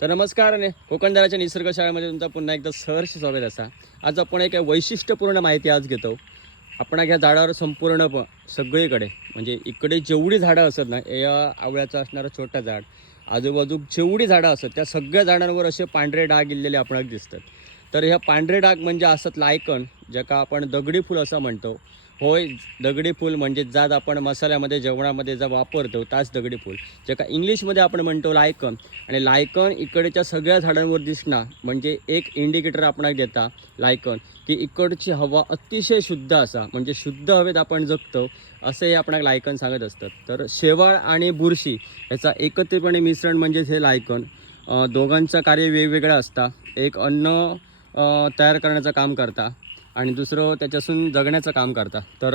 तर नमस्कार आणि कोकणदाराच्या निसर्ग शाळेमध्ये तुमचा पुन्हा एकदा सहर्ष स्वागत असा. आज आपण एक वैशिष्ट्यपूर्ण माहिती आज घेतो. आपण ह्या झाडावर संपूर्ण सगळीकडे म्हणजे इकडे जेवढी झाडं असत ना, या आवळ्याचं असणारं छोटं झाड, आजूबाजू जेवढी झाडं असत त्या सगळ्या झाडांवर असे पांढरे डाग गेलेले आपणाला दिसतात. तर ह्या पांढरे डाग म्हणजे असत लायकन, ज्याका आपण दगडी फूल असं म्हणतो. होय, दगडी फूल म्हणजे जात आपण मसाल्यामध्ये जेवणामध्ये जा वापरतो ताच दगडी फूल, ज्याका इंग्लिशमध्ये आपण म्हणतो लायकन. आणि लायकन इकडच्या सगळ्या झाडांवर दिसणार म्हणजे एक इंडिकेटर आपणाला देता लायकन की इकडची हवा अतिशय शुद्ध असा, म्हणजे शुद्ध हवेत आपण जगतो असं हे आपणाला लायकन सांगत असतात. तर शेवाळ आणि बुरशी याचा एकत्रितपणे मिश्रण म्हणजे हे लायकन. दोघांचं कार्य वेगवेगळं असतं. एक अन्न तयार करण्याचं काम करता आणि दुसरं त्याच्यासून जगण्याचं काम करता. तर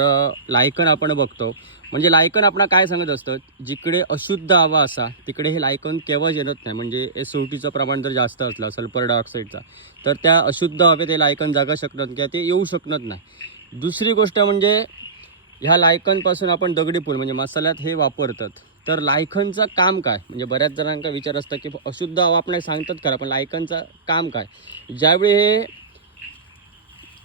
लायकन आपण बघतो म्हणजे लायकन आपण काय सांगत असतं, जिकडे अशुद्ध हवा असा तिकडे हे लायकन केव्हाच येत नाही. म्हणजे SO2चं प्रमाण जर जास्त असलं, सल्फर डायऑक्साईडचा, तर त्या अशुद्ध हवेत हे लायकन जागा शकणार किंवा ते येऊ शकत नाही. दुसरी गोष्ट म्हणजे ह्या लायकनपासून आपण दगडी फूल म्हणजे मसाल्यात हे वापरतात. तर लायकनचं काम काय, म्हणजे बऱ्याच जणांचा विचार असतं की अशुद्ध हवा आपल्याला सांगतात खरं, पण लायकनचं काम काय. ज्यावेळी हे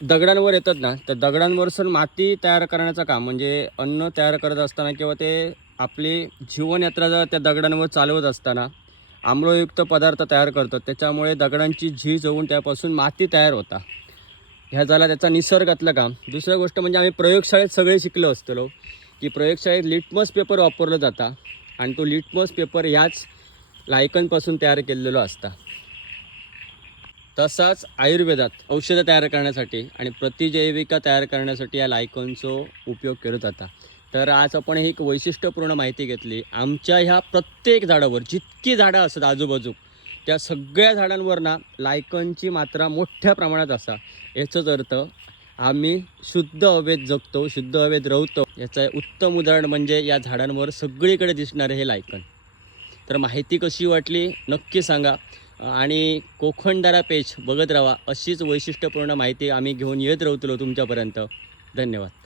दगडांवर येतात ना, तर दगडांवर सर माती तयार करण्याचं काम म्हणजे अन्न तयार करत असताना किंवा ते आपली जीवनयात्रा जर त्या दगडांवर चालवत असताना आम्लयुक्त पदार्थ तयार करतात. त्याच्यामुळे दगडांची झीज होऊन त्यापासून माती तयार होता. ह्या झाला त्याचा निसर्गातलं काम. दुसरी गोष्ट म्हणजे आम्ही प्रयोगशाळेत सगळे शिकलो असतो की प्रयोगशाळेत लिटमस पेपर वापरला जाता आणि तो लिटमस पेपर ह्याच लायकनपासून तयार केलेलो असता. तसाच आयुर्वेदात औषधं तयार करण्यासाठी आणि प्रतिजैविका तयार करण्यासाठी या लायकनचा उपयोग केला जाता. तर आज आपण एक वैशिष्ट्यपूर्ण माहिती घेतली. आमच्या ह्या प्रत्येक झाडावर जितकी झाडं असतात आजूबाजू, त्या सगळ्या झाडांवर ना लायकनची मात्रा मोठ्या प्रमाणात असा. याचाच अर्थ आम्ही शुद्ध हवेत जगतो, शुद्ध हवेत राहतो. याचं उत्तम उदाहरण म्हणजे या झाडांवर सगळीकडे दिसणारे हे लायकन. तर माहिती कशी वाटली नक्की सांगा आणि कोकणदारा पेज बघत राहा. अशीच वैशिष्ट्यपूर्ण माहिती आम्ही घेऊन येत राहतो तुमच्यापर्यंत. धन्यवाद.